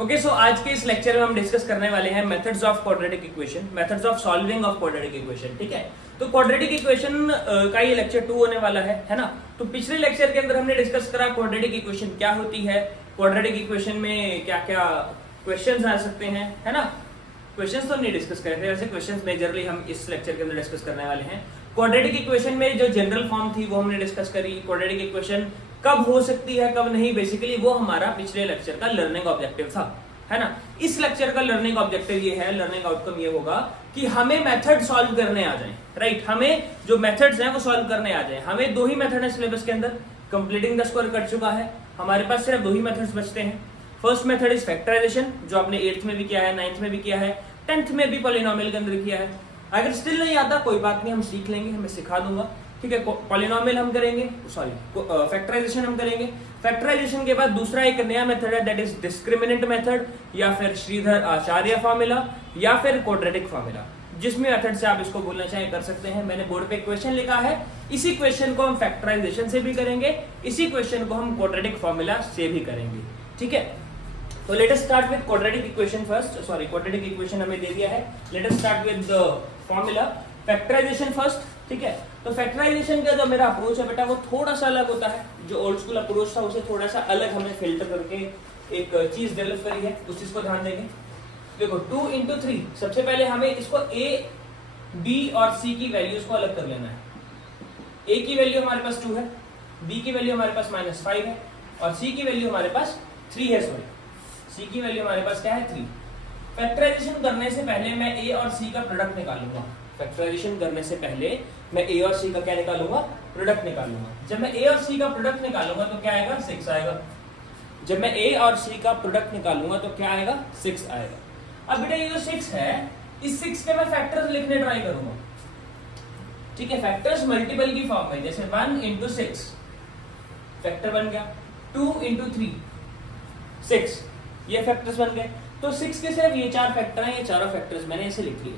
Okay so आज के इस लेक्चर में हम डिस्कस करने वाले हैं methods of quadratic equation, methods of solving of quadratic equation. ठीक है, तो क्वाड्रेटिक इक्वेशन का ये लेक्चर 2 होने वाला है ना। तो पिछले लेक्चर के अंदर हमने डिस्कस करा क्वाड्रेटिक इक्वेशन क्या होती है, क्वाड्रेटिक इक्वेशन में क्या क्या क्वेश्चंस आ सकते हैं, है ना। क्वेश्चंस तो नहीं डिस्कस करे थे, वैसे क्वेश्चंस मेजरली हम इस लेक्चर के अंदर डिस्कस करने वाले हैं। क्वाड्रेटिक इक्वेशन में जो जनरल फॉर्म थी वो हमने डिस्कस करी। क्वाड्रेटिक इक्वेशन कब हो सकती है कब नहीं, बेसिकली वो हमारा पिछले लेक्चर का लर्निंग ऑब्जेक्टिव था, है ना। इस लेक्चर का लर्निंग ऑब्जेक्टिव ये है, लर्निंग आउटकम ये होगा कि हमें मेथड सॉल्व करने आ जाएं, राइट। हमें जो मेथड्स हैं वो सॉल्व करने आ जाएं। हमें 2 ही मेथड है सिलेबस के अंदर, कंप्लीटिंग द स्क्वायर कर चुका है, हमारे पास सिर्फ 2 ही मेथड्स बचते हैं। फर्स्ट मेथड इज फैक्टराइजेशन, जो आपने 8th में भी किया है, 9th में भी किया है, 10th में भी पॉलिनोमियल के अंदर किया है। अगर स्टिल नहीं आता कोई बात नहीं, हम सीख लेंगे, मैं सिखा दूंगा, ठीक है। पॉलिनोमियल हम करेंगे, सॉरी फैक्टराइजेशन हम करेंगे। फैक्टराइजेशन के बाद दूसरा एक नया मेथड है, दैट इज डिस्क्रिमिनेंट मेथड, या फिर श्रीधर आचार्य फॉर्मूला, या फिर क्वाड्रेटिक फॉर्मूला। जिस भी मेथड से आप इसको बोलना चाहें कर सकते हैं। मैंने बोर्ड पे क्वेश्चन लिखा है, इसी क्वेश्चन को हम फैक्टराइजेशन से भी करेंगे, इसी क्वेश्चन को हम क्वाड्रेटिक फॉर्मूला से भी करेंगे, ठीक है। तो let us start with quadratic equation first, sorry quadratic equation हमें दे दिया है। Let us start with the formula, factorization first, ठीक है। तो फैक्टराइजेशन का जो मेरा अप्रोच है बेटा वो थोड़ा सा अलग होता है। जो ओल्ड स्कूल अप्रोच था उसे थोड़ा सा अलग हमने फिल्टर करके एक चीज डेवलप करी है, उस चीज को ध्यान देंगे। देखो 2 into 3, सबसे पहले हमें इसको a, b और c की वैल्यूज को अलग कर लेना है। a की वैल्यू हमारे पास 2 है, b की वैल्यू हमारे पास -5 है, और c की वैल्यू हमारे पास 3 है। सॉरी, c की वैल्यू हमारे पास क्या है, 3। फैक्टराइजेशन करने से पहले मैं a और c का प्रोडक्ट निकालूंगा। फैक्टराइजेशन करने से पहले मैं a और c का क्या निकालूंगा, प्रोडक्ट निकालूंगा। जब मैं a और c का प्रोडक्ट निकालूंगा तो क्या आएगा, 6 आएगा। जब मैं a और c का प्रोडक्ट निकालूंगा तो क्या आएगा, 6 आएगा। अब बेटा ये जो 6 है, इस 6 के मैं फैक्टर्स लिखने ट्राई करूंगा, ठीक है। फैक्टर्स मल्टीपल की फॉर्म में, जैसे 1 into 6 फैक्टर बन गया, 2 into 3 6, ये फैक्टर्स बन गए। तो 6 के सिर्फ ये 4 फैक्टर हैं, ये चारों फैक्टर्स मैंने ऐसे लिख लिए।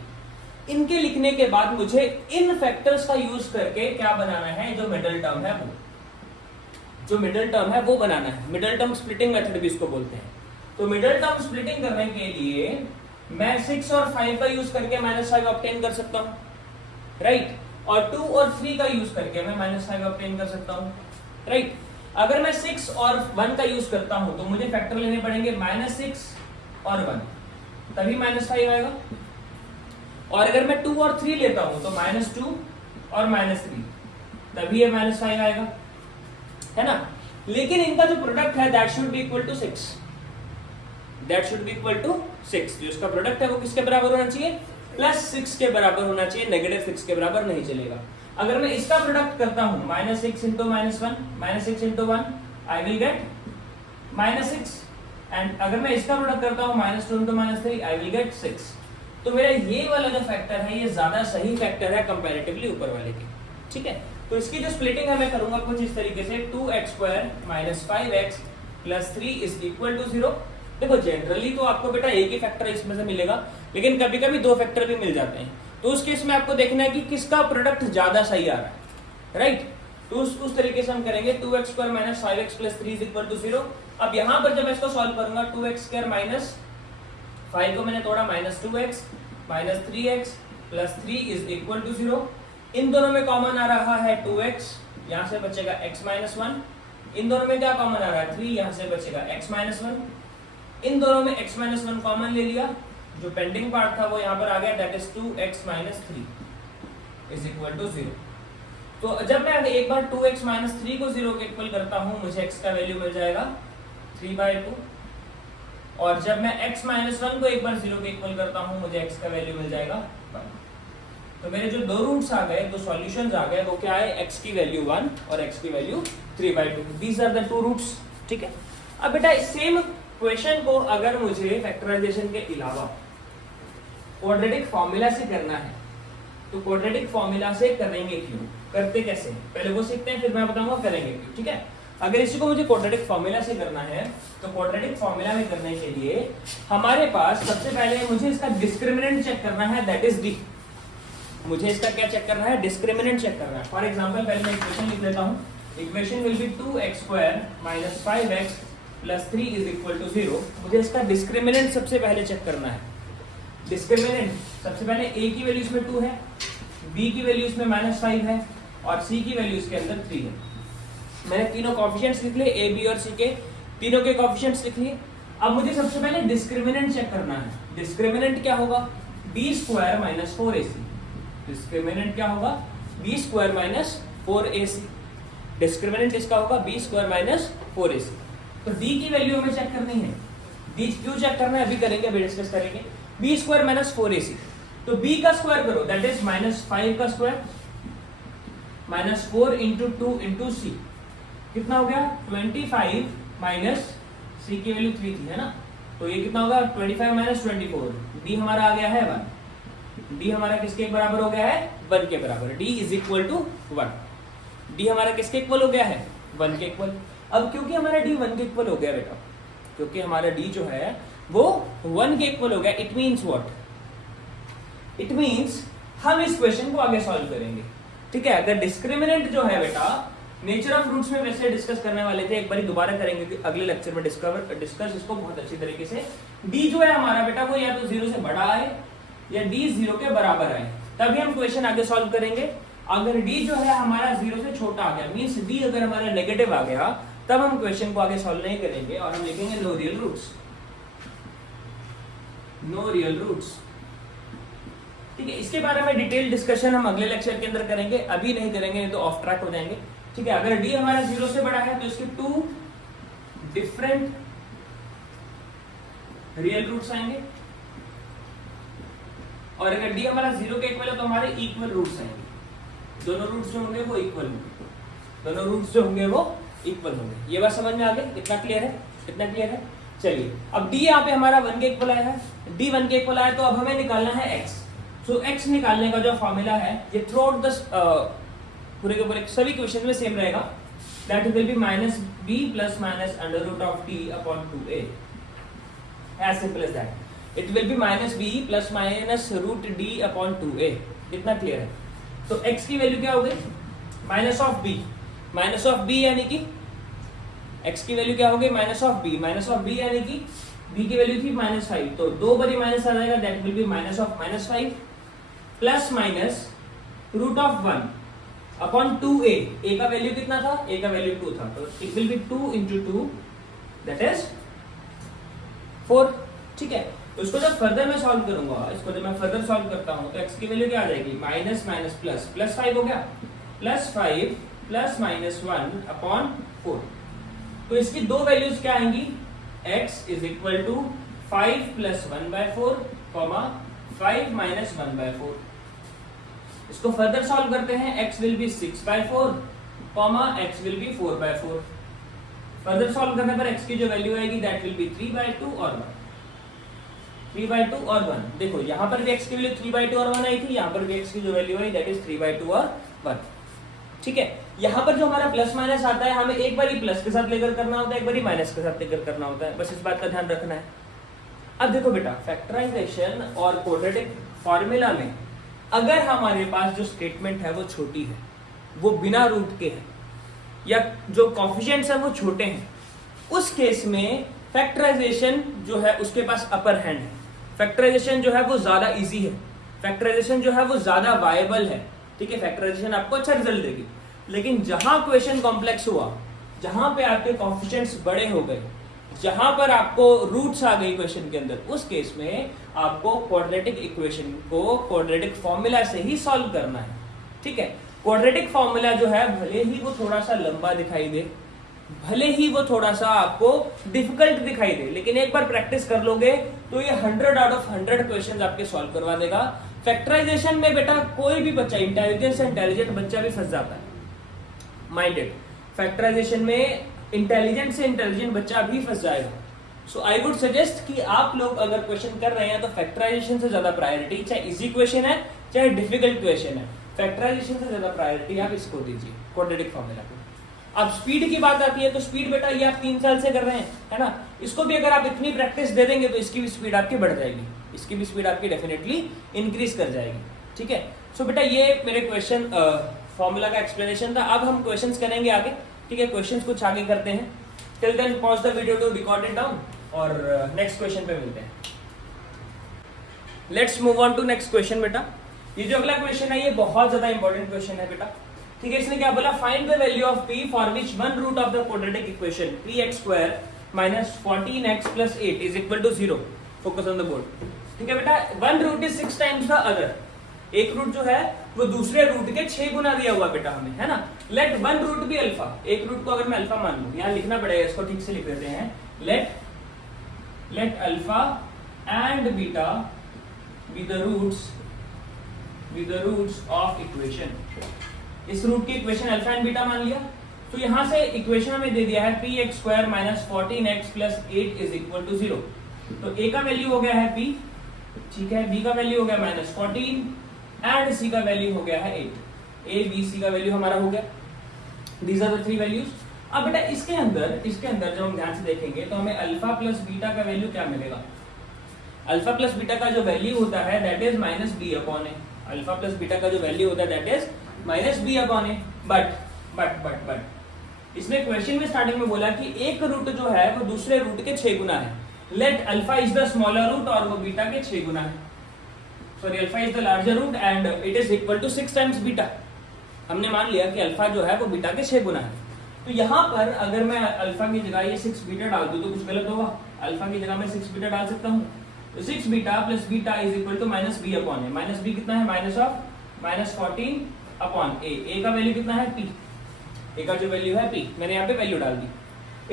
इनके लिखने के बाद मुझे इन फैक्टर्स का यूज करके क्या बनाना है, जो मिडिल टर्म है वो, जो मिडिल टर्म है वो बनाना है। मिडिल टर्म स्प्लिटिंग मेथड भी इसको बोलते हैं। तो मिडिल टर्म स्प्लिटिंग करने के लिए मैं 6 और 5 का यूज करके -5 ऑब्टेन कर सकता हूं, राइट। और 2 और 3 का यूज करके मैं -5 ऑब्टेन कर सकता हूं, राइट। अगर मैं 6 और 1 का यूज करता हूं तो मुझे फैक्टर लेने पड़ेंगे -6 और 1, तभी -5 आएगा। और अगर मैं 2 और 3 लेता हूं तो -2 और -3, तभी ये -5 आएगा, है ना। लेकिन इनका जो प्रोडक्ट है that should be equal to 6, that should be equal to 6। जो इसका प्रोडक्ट है वो किसके बराबर होना चाहिए, +6 के बराबर होना चाहिए, -6 के बराबर नहीं चलेगा। अगर मैं इसका प्रोडक्ट करता हूं, -6 into -1, -6 into 1, I will get -6। And अगर मैं इसका प्रोडक्ट करता हूं, -2 into -3, आई विल गेट 6। तो मेरा ये वाला जो फैक्टर है ये ज्यादा सही फैक्टर है कंपैरेटिवली ऊपर वाले के, ठीक है। तो इसकी जो स्प्लिटिंग है मैं करूंगा कुछ इस तरीके से, 2x² - 5x + 3 = 0। देखो जनरली तो आपको बेटा एक ही फैक्टर इसमें से मिलेगा, लेकिन कभी कभी 2 फैक्टर भी मिल जाते हैं। तो उस केस में आपको देखना है कि किसका प्रोडक्ट ज्यादा सही आ रहा है, राइट। तो उस तरीके से हम करेंगे, 2x² - 5x + 3 = 0। अब यहां पर जब मैं इसको सॉल्व करूंगा, 2x² - 5 को मैंने तोड़ा, -2x - 3x + 3 = 0। इन दोनों में कॉमन आ रहा है 2x, यहां से बचेगा x - 1। इन दोनों में क्या कॉमन आ रहा है, 3, यहां से बचेगा x - 1। इन दोनों में x - 1 कॉमन ले लिया, जो पेंडिंग पार्ट था वो यहां पर आ गया, दैट इज 2x - 3 = 0। तो जब मैं एक बार 2x - 3 को 0 के इक्वल करता हूं, मुझे x का वैल्यू मिल जाएगा 3/2। और जब मैं x - 1 को एक बार 0 के इक्वल करता हूं, मुझे x का वैल्यू मिल जाएगा 1। तो मेरे जो 2 रूट्स आ गए, 2 सॉल्यूशंस आ गए, वो क्या है, x की वैल्यू 1 और x की value 3/2। These are the 2 roots, ठीक है। अब बेटा सेम क्वेश्चन को अगर मुझे फैक्टराइजेशन के अलावा क्वाड्रेटिक फॉर्मूला से करना है, तो क्वाड्रेटिक फॉर्मूला से करेंगे क्यों, करते कैसे, पहले वो सीखते हैं, फिर मैं बताऊंगा करेंगे क्यों, ठीक है। अगर इसी को मुझे क्वाड्रेटिक फॉर्मूला से करना है, तो क्वाड्रेटिक फॉर्मूला में करने के लिए हमारे पास सबसे पहले मुझे इसका डिस्क्रिमिनेंट चेक करना है, दैट इज डी। मुझे इसका क्या चेक करना है, डिस्क्रिमिनेंट चेक करना है। फॉर एग्जांपल पहले मैं इक्वेशन लिख लेता हूं। Equation will be 2x² - 5x plus 3 is equal to 0, मुझे इसका डिस्क्रिमिनेंट सबसे पहले चेक करना है। डिस्क्रिमिनेंट सबसे पहले a की वैल्यू इसमें 2 है, b की वैल्यू इसमें -5 है और c की वैल्यू इसके अंदर 3 है। मैंने तीनों कोएफिशिएंट्स लिख लिए, a b और c के तीनों के कोएफिशिएंट्स लिख लिए। अब मुझे सबसे पहले डिस्क्रिमिनेंट चेक करना है। डिस्क्रिमिनेंट क्या होगा? b square minus 4ac। Discriminant क्या होगा? b square minus 4ac। Discriminant इसका होगा b स्क्वायर माइनस 4ac। तो d की वैल्यू हमें चेक करनी है। d क्यों चेक करना है अभी करेंगे, अभी डिस्कस करेंगे। b स्क्वायर माइनस 4ac, तो b का स्क्वायर करो, दैट इज -5 का स्क्वायर माइनस 4 इंटू 2 इंटू सी, कितना हो गया? 25 माइनस सी की वैल्यू 3 थी, है ना, तो ये कितना होगा? 25 माइनस 24, डी हमारा आ गया है 1। डी हमारा किसके बराबर हो गया है? 1 के बराबर। D is equal to 1। D हमारा किसके इक्वल हो गया है? 1 के इक्वल। अब क्योंकि हमारा डी 1 के इक्वल हो गया बेटा, क्योंकि हमारा डी जो है वो 1 के इक्वल हो गया, it means what? It means हम इस क्वेश्चन को आगे सॉल्व करेंगे। ठीक है, अगर डिस्क्रिमिनेंट जो है बेटा नेचर ऑफ रूट्स में वैसे डिस्कस करने वाले थे, एक बार दोबारा करेंगे कि अगले लेक्चर में डिस्कस इसको बहुत अच्छी तरीके से। डी जो है हमारा बेटा वो या तो 0 से बड़ा आए या डी 0 के बराबर आए, तभी हम क्वेश्चन आगे सॉल्व करेंगे। अगर डी जो है हमारा 0 से छोटा आ गया, मींस डी अगर हमारा नेगेटिव आ गया, तब हम क्वेश्चन को आगे सॉल्व नहीं करेंगे और हम लिखेंगे no real roots. No real roots. ठीक है, इसके बारे में डिटेल डिस्कशन हम अगले लेक्चर के अंदर करेंगे, अभी नहीं करेंगे, नहीं तो ऑफ ट्रैक हो जाएंगे। ठीक है, अगर डी हमारा 0 से बड़ा है तो इसके 2 डिफरेंट रियल रूट्स आएंगे, और अगर डी हमारा 0 के इक्वल है तो हमारे इक्वल रूट्स आएंगे। दोनों रूट्स जो होंगे वो इक्वल होंगे, दोनों रूट्स जो होंगे वो इक्वल होंगे। ये बात समझ में आ गई? इतना क्लियर है? इतना क्लियर है? चलिए, अब डी यहाँ पे हमारा 1 के इक्वल आया है, डी 1 के इक्वल आया, तो अब हमें निकालना है x। सो x निकालने का जो फॉर्मूला है ये थ्रू आउट द पूरे के पूरे सभी क्वेश्चन में सेम रहेगा, that will be -b plus minus under root of t upon 2a, as simple as that. It will be -b plus minus root d upon 2a। इतना clear है? तो x की वैल्यू क्या हो गई? Minus of b। Minus of b यानी कि x की वैल्यू क्या हो गई? Minus of b। Minus of b यानी कि b की वैल्यू थी -5, तो 2 बारी माइनस आ जाएगा, that will be minus of -5 plus minus root of 1 upon 2a। a का वैल्यू कितना था? a का वैल्यू 2 था, तो it will be 2 into 2, that is 4। ठीक है, तो इसको जब फर्दर मैं सॉल्व करूंगा, इसको जब मैं फर्दर सॉल्व करता हूं तो x की वैल्यू क्या आ जाएगी? माइनस माइनस प्लस, प्लस 5 हो गया, प्लस 5 प्लस माइनस 1 अपॉन 4। तो इसकी दो वैल्यूज क्या आएंगी? x is equal to 5 plus 1/4 comma 5 minus 1/4। इसको फर्दर सॉल्व करते हैं, x will be 6/4 comma x will be 4/4। Further solve करने पर x की जो वैल्यू आएगी दैट विल बी 3/2 और 1। 3/2 और 1। देखो यहाँ पर भी x की वैल्यू 3/2 और 1 आई थी, यहाँ पर भी x की जो वैल्यू आई दैट इज 3/2 और 1। ठीक है, यहाँ पर जो हमारा प्लस माइनस आता है हमें एक बार ही प्लस के साथ लेकर करना होता है, एक बार ही माइनस के साथ लेकर करना होता है, बस इस बात का ध्यान रखना है। अब देखो बेटा, फैक्टराइजेशन और क्वाड्रेटिक फॉर्मूला में अगर हमारे पास जो स्टेटमेंट है वो छोटी है, वो बिना रूट के है, या जो कोएफिशिएंट्स है वो छोटे हैं, उस केस में फैक्टराइजेशन जो है उसके पास अपर हैंड है। फैक्टराइजेशन जो है वो ज्यादा इजी है, फैक्टराइजेशन जो है वो ज्यादा वायबल है। ठीक है, फैक्टराइजेशन आपको अच्छा रिजल्ट देगी। लेकिन जहां क्वेश्चन कॉम्प्लेक्स हुआ, जहां पे आपके कोएफिशिएंट्स बड़े हो गए, जहां पर आपको रूट्स आ गई क्वेश्चन के अंदर, उस केस में आपको क्वाड्रेटिक इक्वेशन को क्वाड्रेटिक फॉर्मूला से ही सॉल्व करना है। ठीक है, क्वाड्रेटिक फॉर्मूला जो है भले ही वो थोड़ा सा लंबा दिखाई दे, भले ही वो थोड़ा सा आपको डिफिकल्ट दिखाई दे, लेकिन एक बार प्रैक्टिस कर लोगे तो ये 100 आउट ऑफ 100 क्वेश्चंस आपके सॉल्व करवा देगा। फैक्टराइजेशन में बेटा कोई भी बच्चा, इंटेलिजेंट बच्चा भी फंस जाता है, माइंडेड। फैक्टराइजेशन में इंटेलिजेंट से इंटेलिजेंट बच्चा भी फंस जाएगा। सो आई वुड सजेस्ट कि आप लोग अगर क्वेश्चन कर रहे हैं तो फैक्टराइजेशन से ज्यादा प्रायोरिटी, चाहे इजी क्वेश्चन है चाहे डिफिकल्ट क्वेश्चन है, फैक्टराइजेशन से ज्यादा प्रायोरिटी आप इसको दीजिए, क्वाड्रेटिक फॉर्मूला को। अब स्पीड की बात आती है तो स्पीड बेटा ये आप 3 साल से कर रहे हैं, है ना, इसको भी अगर आप इतनी प्रैक्टिस दे देंगे तो इसकी भी स्पीड आपकी बढ़ जाएगी, इसकी भी स्पीड आपकी डेफिनेटली इंक्रीज कर जाएगी। ठीक है, सो बेटा ये मेरे क्वेश्चन फॉर्मूला का एक्सप्लेनेशन था। अब हम क्वेश्चंस करेंगे आगे। ठीक है, क्वेश्चंस कुछ आगे करते हैं। Till then pause the video to record it down और नेक्स्ट क्वेश्चन पे मिलते हैं। Let's move on to next question बेटा। ये जो अगला क्वेश्चन है ये बहुत ज्यादा इंपॉर्टेंट क्वेश्चन है बेटा, ठीक है। इसने क्या बोला, find the value of p for which one root of the quadratic equation 3x² minus 14x plus 8 is equal to 0. Focus on the board. ठीक है बेटा, one root is 6 times the other. एक रूट जो है वो दूसरे root के 6 गुना दिया हुआ बेटा हमें, है ना। Let one root be alpha, एक रूट को अगर मैं अल्फा मान लूं, यहाँ लिखना पड़ेगा, इसको ठीक से लिख देते हैं। Let alpha and beta be the roots of equation. इस रूट की इक्वेशन अल्फा एंड बीटा मान लिया, तो यहां से इक्वेशन हमें दे दिया है px² minus 14x plus 8 is equal to 0। तो a का वैल्यू हो गया है p, ठीक है, b का वैल्यू हो गया -14 एंड c का वैल्यू हो गया है 8। a b c का वैल्यू हमारा हो गया, these are the three values. अब बेटा इसके अंदर जब हम ध्यान से देखेंगे तो हमें अल्फा प्लस बीटा का वैल्यू क्या मिलेगा। अल्फा प्लस बीटा का जो वैल्यू होता है that is -b/a। Alpha plus beta का जो वैल्यू होता है दैट इज -b/a। बट इसमें क्वेश्चन में स्टार्टिंग में बोला कि एक रूट जो है वो दूसरे रूट के 6 गुना है। Let alpha is the smaller root और वो बीटा के 6 गुना है। Sorry, alpha is the larger root and it is equal to 6 times beta. हमने मान लिया कि अल्फा जो है वो बीटा के 6 गुना है। तो यहाँ पर अगर मैं अल्फा की जगह ये 6 बीटा डाल दूं तो कुछ गलत होगा। अल्फा की जगह मैं 6 बीटा डाल सकता हूँ, तो 6 beta plus beta is equal to -b/a। -b कितना है, -14/a। a का वैल्यू कितना है, p। a का जो वैल्यू है p, मैंने यहाँ पे वैल्यू डाल दी।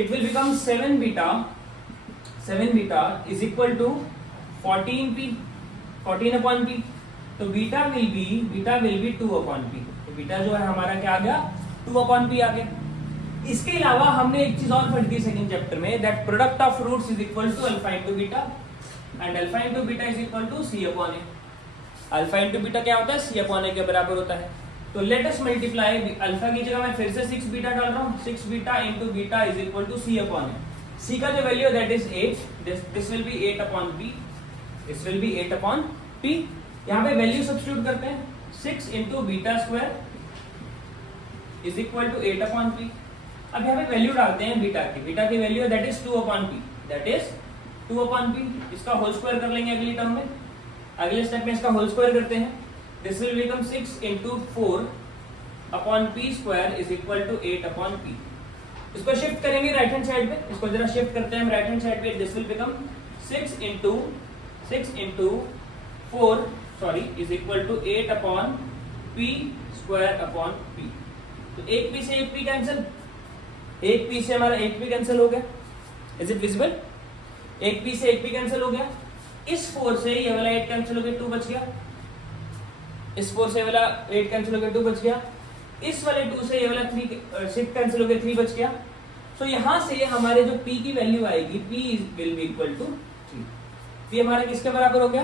It will become 7 beta is equal to 14p। तो बीटा विल बी 2/p। तो बीटा जो है हमारा क्या आ गया, 2/p आ गया। इसके अलावा हमने एक चीज और पढ़ी थी सेकंड चैप्टर में, that product of roots is equal to alpha into beta and alpha into beta is equal to c/a। Alpha into beta क्या होता है, c/a के बराबर होता है। तो लेट अस मल्टीप्लाई, अल्फा की जगह मैं फिर से 6 बीटा डाल रहा हूँ, 6 beta into beta is equal to c/a। c का जो value that is 8, this will be 8/p, this will be 8/p। यहाँ पे वैल्यू सब्स्टिट्यूट करते हैं, 6 इंटू beta square is equal to 8/p। अब यहाँ पे वैल्यू डालते हैं बीटा की वैल्यू दैट इज 2/p। इसका होल स्क्वायर कर लेंगे अगली टर्म में, अगले स्टेप में इसका होल स्क्वायर करते हैं। This will become 6 into 4/p square is equal to 8/p। इसको शिफ्ट करेंगे राइट हैंड साइड पे, इसको जरा शिफ्ट करते हैं हम राइट हैंड साइड पे। This will become 6 into 4 is equal to 8/p स्क्वायर/p। तो एक p से एक p कैंसिल, एक p से हमारा एक p कैंसिल हो गया। इज इट विजिबल, एक p से एक p कैंसिल हो गया। इस 4 से ये वाला 8 कैंसिल हो गया, 2 बच गया। इस 4 से वाला 8 कैंसिल हो गया, 2 बच गया। इस वाले 2 से ये वाला 6 कैंसिल हो गया, 3 बच गया। सो यहाँ से हमारे जो p की वैल्यू आएगी, p will be equal to 3। p हमारा किसके बराबर हो गया,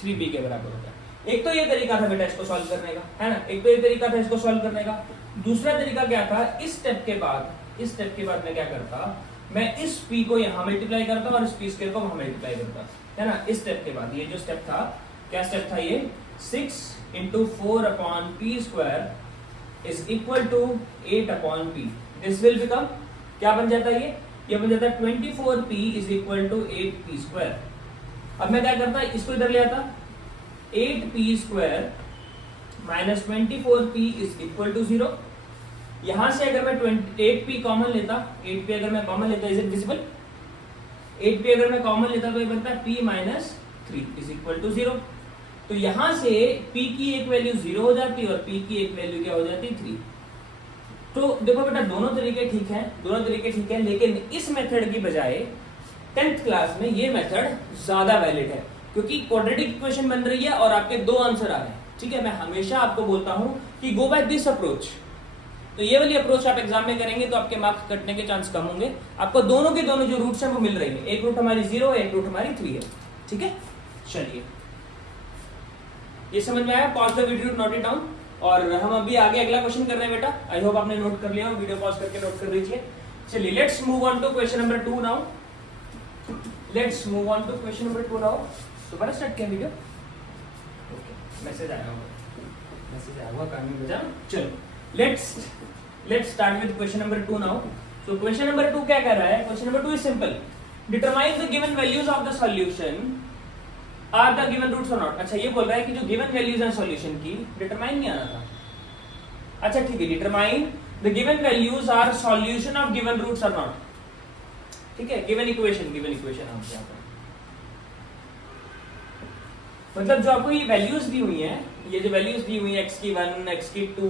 3p के बराबर हो गया। एक तो ये तरीका था बेटा इसको सॉल्व करने का, है ना, एक तो ये तरीका था इसको सॉल्व करने का। दूसरा तरीका क्या था, इस स्टेप के बाद मैं क्या करता, मैं इस p को यहाँ मल्टीप्लाई करता और इस p स्क्वायर को वहां मल्टीप्लाई करता, है ना। इस स्टेप के बाद ये जो स्टेप था, क्या स्टेप था ये, 6 into 4/p square is equal to 8/p। This will become, क्या बन जाता है ये बन जाता है 24p is equal to 8p square. अब मैं क्या करता, इसको इधर ले आता, 8p square minus 24p is equal to 0। यहां से अगर मैं 8p कॉमन लेता, 8p अगर मैं कॉमन लेता, इज इट विजिबल, 8p अगर मैं कॉमन लेता तो ये बनता है p minus 3 is equal to 0। तो यहां से p की एक वैल्यू 0 हो जाती है और p की एक वैल्यू क्या हो जाती है, 3। तो देखो बेटा दोनों तरीके ठीक है, लेकिन इस मेथड की बजाय 10th क्लास में ये मेथड ज्यादा वैलिड है, क्योंकि क्वाड्रेटिक इक्वेशन बन रही है और आपके 2 आंसर आ रहे हैं। ठीक है, मैं हमेशा आपको बोलता हूं कि गो बाय दिस अप्रोच। तो ये वाली अप्रोच आप एग्जाम में करेंगे तो आपके मार्क्स कटने के चांस कम होंगे। आपको दोनों के दोनों जो रूट्स हैं वो मिल रही है, एक रूट हमारी 0 है, एक रूट हमारी 3 है। ठीक है, चलिए ये समझ में आया, pause the video, note it down. और हम अभी आगे अगला क्वेश्चन कर रहे हैं बेटा, आई होप आपने नोट कर लिया हो, वीडियो पॉज करके नोट कर लीजिए। चलिए let's move on to question number 2 now. दोबारा स्टार्ट किया वीडियो, ओके, मैसेज आया होगा काम में बजा। चलो let's start with question number 2 now. तो क्वेश्चन नंबर 2 क्या कर रहा है? Question number 2 is simple, determine the given values of the solution are the given roots और नॉट। अच्छा, ये बोल रहा है कि जो गिवन वैल्यूज हैं सॉल्यूशन की, डिटरमाइन नहीं आना था। अच्छा ठीक है, determine the given values are solution of given roots और नॉट। ठीक है, गिवन इक्वेशन आपके यहाँ पर, मतलब जो आपको ये वैल्यूज दी हुई हैं, ये जो वैल्यूज दी हुई है x की 1, x की 2,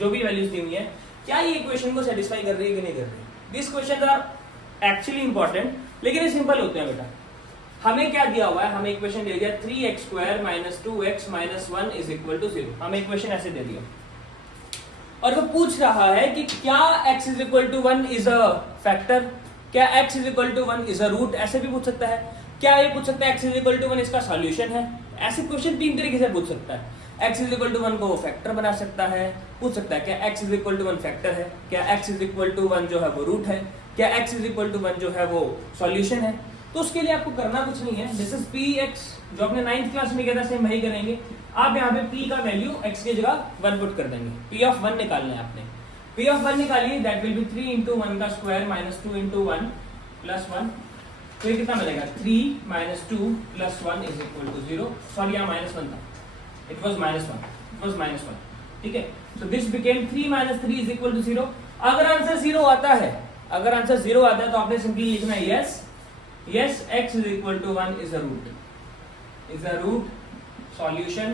जो भी वैल्यूज दी हुई है, क्या ये इक्वेशन को सेटिस्फाई कर रही है कि नहीं कर रही है? This question are actually important, लेकिन ये सिंपल होते हैं बेटा। हमें क्या दिया हुआ है? हमें इक्वेशन दे दिया 3x² - 2x - 1 = 0। हमें इक्वेशन ऐसे दे दिया और वो पूछ रहा है कि क्या x = 1 इज अ फैक्टर, क्या x = 1 इज अ रूट। ऐसे भी पूछ सकता है। क्या ये पूछ सकता है x = 1 इसका सॉल्यूशन है? ऐसे क्वेश्चन 3 तरीके से पूछ सकता है। x = 1 को वो फैक्टर बना सकता है, पूछ सकता है क्या x = 1 फैक्टर है, क्या x = 1 जो है वो रूट है, क्या x = 1 जो है वो सॉल्यूशन है। तो उसके लिए आपको करना कुछ नहीं है, दिस इज px, जो आपने 9th क्लास में किया था सेम वही करेंगे। आप यहाँ पे p का वैल्यू x की जगह 1 पुट कर देंगे, p(1) निकालना है आपने। p(1) निकालिए, दैट विल बी 3 × 1 का स्क्वायर - 2 × 1 + 1। तो ये कितना मिलेगा? 3 - 2 + 1 = 0। सॉरी, यहाँ -1 था, इट वाज -1, ठीक है। So this became 3 - 3 = 0। अगर आंसर 0 आता है, तो आपने सिंपली लिखना है yes x = 1 is a root, solution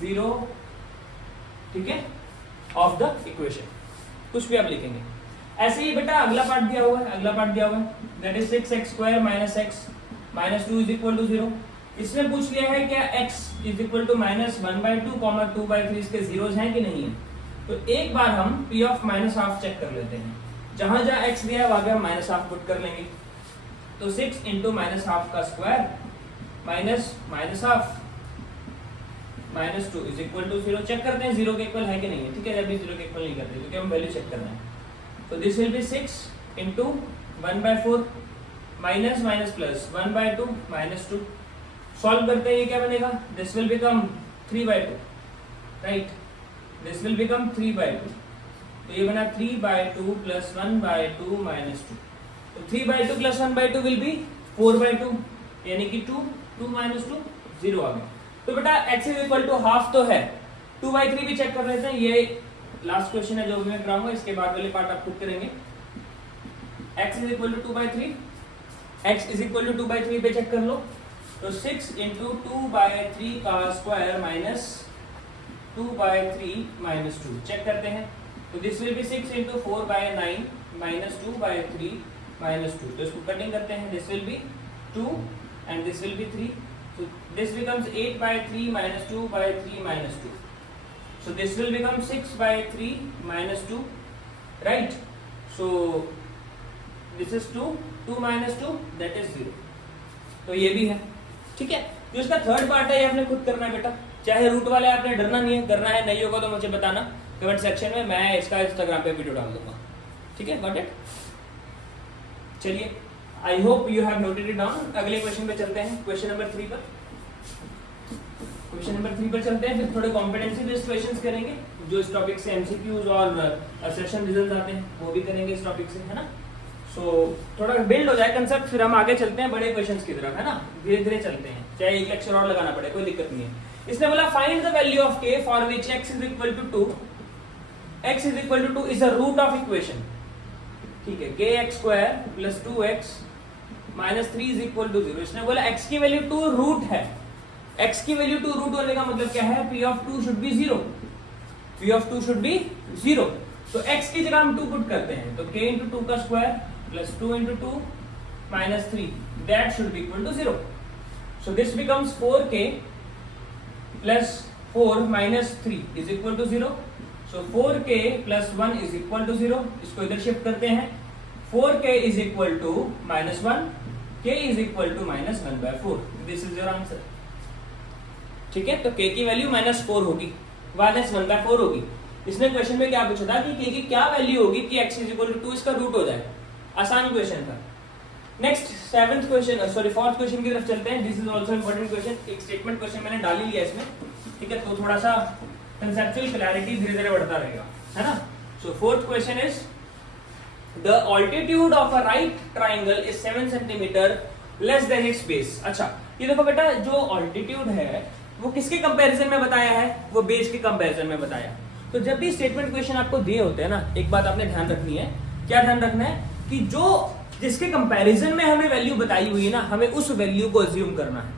0, ठीक है, of the equation। कुछ भी आप लिखेंगे ऐसे ही। बेटा अगला पार्ट दिया हुआ है, that is 6x² - x - 2 = 0। इसमें पूछ लिया है क्या x = -1/2, 2/3 इसके जीरोज हैं कि नहीं है। तो एक बार हम p(-1) चेक कर लेते हैं। जहां x दिया है वहां पे हम -1/2 पुट कर लेंगे। तो 6 × -1/2 का स्क्वायर -1/2 - 2 = 0। चेक करते हैं 0 के इक्वल है कि नहीं है। ठीक है, अभी 0 के इक्वल नहीं करते क्योंकि हम वैल्यू चेक करना है। तो दिस विल बी 6 × 1/4 -+ 1/2 - 2। सॉल्व करते हैं, ये क्या बनेगा? This will become 3/2, right, this will become 3/2। तो ये बना 3/2 + 1/2 - 2। तो 3/2 + 1/2 विल बी 4/2, यानी कि 2 - 2 0 आ गया। तो बेटा x = हाफ तो है, 2/3 भी चेक कर लेते हैं। ये लास्ट क्वेश्चन है जो मैं कराऊंगा, इसके बाद वाले पार्ट आप खुद करेंगे। x = 2/3, x = 2/3 पे चेक कर लो। तो 6 × 2/3 का स्क्वायर - 2/3 - 2 चेक करते हैं। तो दिस विल बी 6 × 4/9 - 2/3 - 2। तो इसको कटिंग करते हैं, this will be 2 and this will B 3। so this becomes 8/3 - 2/3 - 2। so this will become 6/3 - 2, right? so this is 2 - 2 that is 0। तो ये भी है, ठीक है। जो इसका थर्ड पार्ट है ये आपने खुद करना है बेटा। चाहे रूट वाले आपने डरना नहीं है, करना है, नहीं होगा तो मुझे बताना कमेंट सेक्शन में, मैं इसका इंस्टाग्राम पे वीडियो डाल दूंगा। ठीक है, गॉट इट। चलिए, I hope you have noted it down. अगले क्वेश्चन पे चलते हैं, क्वेश्चन नंबर 3 पर चलते हैं। फिर थोड़े कॉम्पिटेंसी बेस्ड क्वेश्चंस करेंगे, जो इस टॉपिक से एमसीक्यूज और सेशन रिजल्ट आते हैं वो भी करेंगे इस टॉपिक से, है ना। सो थोड़ा बिल्ड हो जाए कंसेप्ट, फिर हम आगे चलते हैं बड़े क्वेश्चंस की तरफ, है ना। धीरे धीरे चलते हैं, चाहे एक लेक्चर और लगाना पड़े, कोई दिक्कत नहीं है। इसने बोला find the value of k for which x = 2, x = 2 is a root of equation. ठीक है, kx² + 2x - 3 = 0। इसने बोला x की वैल्यू 2 रूट है। x की वैल्यू 2 रूट होने का मतलब क्या है? p(2) should be 0, p(2) should be 0। तो x की जगह हम 2 पुट करते हैं। तो k × 2 का square + 2 × 2 - 3 that should be equal to 0। so this becomes 4k + 4 - 3 is equal to 0। so 4k + 1 is equal to 0। इसको इधर शिफ्ट करते हैं। 4k is equal to -1, k is equal to -1/4। this is your answer। ठीक है, तो k की value -4 होगी, -1/4 होगी। इसने क्वेश्चन में क्या पूछा था कि k की क्या वैल्यू होगी कि x = 2 इसका रूट हो जाए। आसान क्वेश्चन था। नेक्स्ट 4th क्वेश्चन की तरफ चलते हैं। This is also important question. एक स्टेटमेंट क्वेश्चन मैंने डाल ही लिया इसमें, ठीक है, तो थोड़ा सा कंसेप्चुअल क्लैरिटी धीरे धीरे बढ़ता रहेगा, है ना। सो 4th question is the altitude of a right triangle is 7 centimetre less than its base. अच्छा ये देखो बेटा, जो ऑल्टीट्यूड है वो किसके कंपैरिजन में बताया है, वो बेस के कंपैरिजन में बताया। तो जब भी स्टेटमेंट क्वेश्चन आपको दिए होते हैं ना, एक बात आपने ध्यान रखनी है, क्या ध्यान रखना है कि जो जिसके कंपैरिजन में हमें वैल्यू बताई हुई है ना, हमें उस वैल्यू को अज्यूम करना है।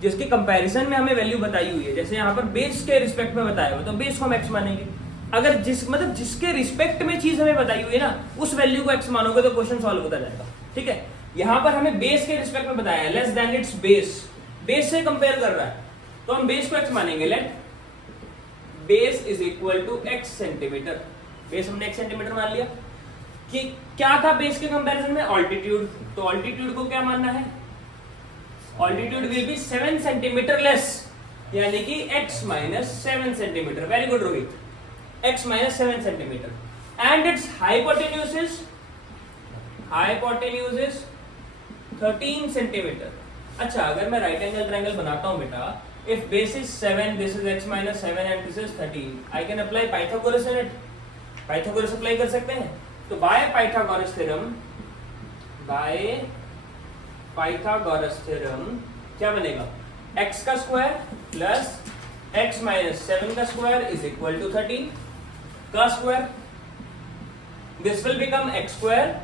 जिसके कंपैरिजन में हमें वैल्यू बताई हुई है, जैसे यहाँ पर बेस के रिस्पेक्ट में बताया हुआ, तो बेस को हम एक्स मानेंगे। अगर जिसके रिस्पेक्ट में चीज हमें बताई हुई है ना, उस वैल्यू को एक्स मानोगे तो क्वेश्चन सॉल्व होता जाएगा। ठीक है, यहाँ पर हमें बेस के रिस्पेक्ट में बताया है, less than its base, base से कंपेयर कर रहा है, तो हम बेस को एक्स मानेंगे। लेट base is equal to x centimeter, base हमने एक्स सेंटीमीटर मान लिया। कि क्या था बेस के कंपैरिजन में, ऑल्टीट्यूड, तो ऑल्टीट्यूड को क्या मानना है, altitude will be 7 centimetre less, यानी कि x minus 7 centimetre. Very good Rohit, x minus 7 centimetre. And it's hypotenuse is 13 centimetre. अच्छा अगर मैं राइट एंगल ट्रायंगल बनाता हूं बेटा, if base is 7, this is x minus 7 and this is 13, I can apply Pythagoras in it, Pythagoras apply कर सकते हैं। तो बाय पाइथागोरस थ्योरम क्या बनेगा, x का स्क्वायर प्लस x माइनस 7 का स्क्वायर इज इक्वल टू 13 का square, this will become x square,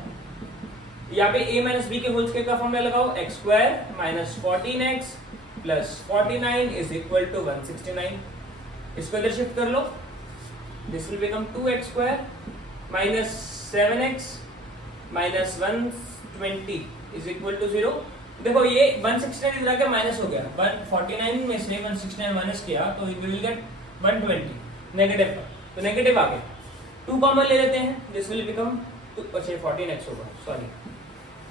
यहाँ पे a माइनस b के होल स्क्वायर का फॉर्मूला लगाओ, x square minus 14x plus 49 is equal to 169। इसको इधर शिफ्ट कर लो, this will become 2x square minus 7x minus 120 is equal to 0। देखो ये 169 इधर आके माइनस हो गया, 149 में से 169 माइनस किया तो वी विल गेट 120 नेगेटिव पर, तो नेगेटिव आ गया। 2 कॉमन ले लेते हैं, दिस विल बिकम 14x होगा, sorry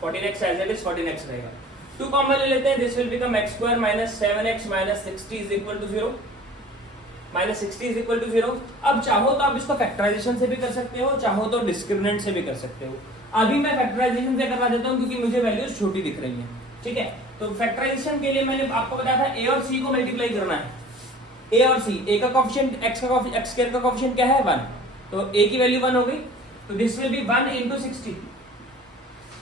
14x as it is 14x रहेगा। 2 कॉमन ले लेते हैं, this will become x square minus 7x minus 60 is equal to 0, minus 60 is equal to 0। अब चाहो तो आप इसको फैक्टराइजेशन से भी कर सकते हो, चाहो तो डिस्क्रिमिनेंट से भी कर सकते हो। अभी मैं फैक्टराइजेशन से करवा देता हूं क्योंकि मुझे वैल्यूज छोटी दिख रही हैं। ठीक है, तो फैक्टराइजेशन के लिए मैंने आपको बताया था a और c को मल्टीप्लाई करना है, a और c, a का कोएफिशिएंट x स्क्वायर का कोएफिशिएंट क्या है 1, तो a की वैल्यू 1 हो गई, तो दिस विल बी 1 into 60,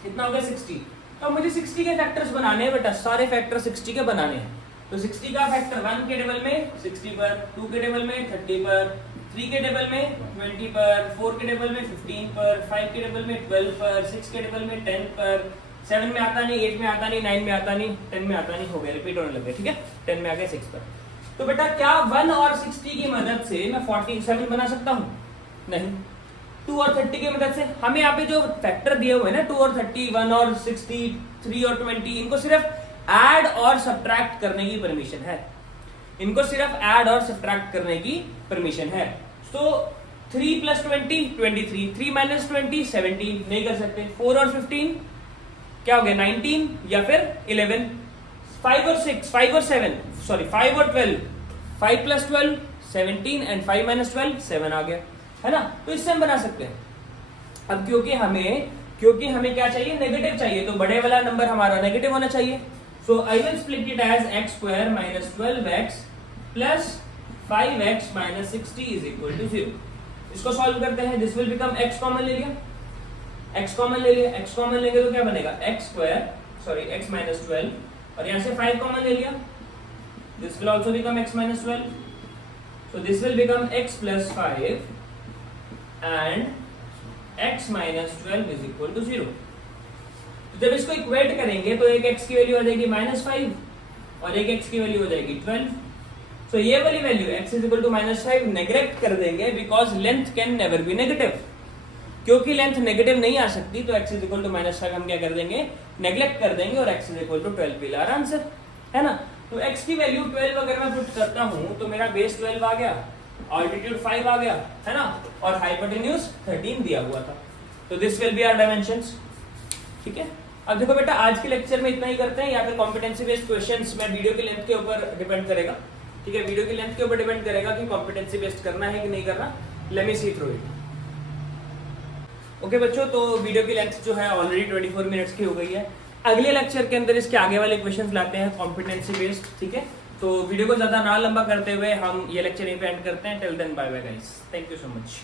कितना हो गया 60। तो मुझे 60 के फैक्टर्स बनाने हैं बेटा, सारे फैक्टर 60 के बनाने हैं। तो 60 का फैक्टर 1 के टेबल में 60 पर, 2 के टेबल में 30 पर, 3 के टेबल में 20 पर, 4 के टेबल में 15 पर, 5 के टेबल में 12 पर, 6 के टेबल में 10 पर, 7 में आता नहीं, 8 में आता नहीं, 9 में आता नहीं, 10 में आता नहीं, हो गया रिपीट होने लग गया। ठीक है, 10 में आ गया 6 पर। तो बेटा क्या 1 और 60 की मदद से मैं 47 बना सकता हूँ? नहीं। 2 और 30 की मदद से, हमें यहाँ पे जो फैक्टर दिए हुए हैं ना 2 और 30, 1 और 60, 3 और 20, इनको सिर्फ ऐड और सब्ट्रैक्ट करने की परमिशन है, इनको सिर्फ ऐड और सब्ट्रैक्ट करने की परमिशन है। तो 3 प्लस 20 23, 3 माइनस 20 17, नहीं कर सकते। 4 और 15 क्या हो गया 19 या फिर 11। 5 और 6, 5 और 7, सॉरी 5 और 12, 5 प्लस 12 17 एंड 5 माइनस 12 7 आ गया, है ना। तो इससे हम बना सकते हैं। अब क्योंकि हमें क्या चाहिए, नेगेटिव चाहिए, तो बड़े वाला नंबर हमारा नेगेटिव होना चाहिए। So I will split it as x square minus 12x plus 5x minus 60 is equal to 0। इसको सॉल्व करते हैं, this will become x common ले लिया, x कॉमन ले लिया, x कॉमन लेंगे तो क्या बनेगा x square, sorry x minus 12, और यहाँ से 5 कॉमन ले लिया, this will also become x minus 12, so this will become x plus 5 and x minus 12 is equal to 0। जब इसको इक्वेट करेंगे तो एक x की वैल्यू हो जाएगी -5 और एक x की वैल्यू हो जाएगी 12। सो ये वाली value x is equal to -5 neglect कर देंगे, because length can never be negative. क्योंकि लेंथ नेगेटिव नहीं आ सकती तो x इज इक्वल टू -5 हम क्या कर देंगे, नेग्लेक्ट कर देंगे, और x is equal to 12 will our answer, है ना। तो x की वैल्यू 12 अगर मैं पुट करता हूं तो मेरा बेस 12 आ गया, ऑल्टीट्यूड 5 आ गया, है ना, और हाइपोटेन्यूज 13 दिया हुआ था। तो this will be our dimensions. ठीक है, अब देखो बेटा आज के लेक्चर में इतना ही करते हैं, या फिर कॉम्पिटेंसी बेस्ड क्वेश्चंस में वीडियो की लेंथ के ऊपर डिपेंड करेगा। ठीक है, वीडियो की लेंथ के ऊपर डिपेंड करेगा कि कॉम्पिटेंसी बेस्ड करना है कि नहीं करना। Let me see through it. Okay बच्चों, तो वीडियो की लेंथ जो है ऑलरेडी 24 मिनट्स की हो गई है। अगले लेक्चर के अंदर इसके आगे वाले क्वेश्चंस लाते हैं कॉम्पिटेंसी बेस्ड। ठीक है, तो वीडियो को ज्यादा ना लंबा करते हुए हम ये लेक्चर यहीं पे एंड करते हैं। Till then bye bye guys, thank you so much.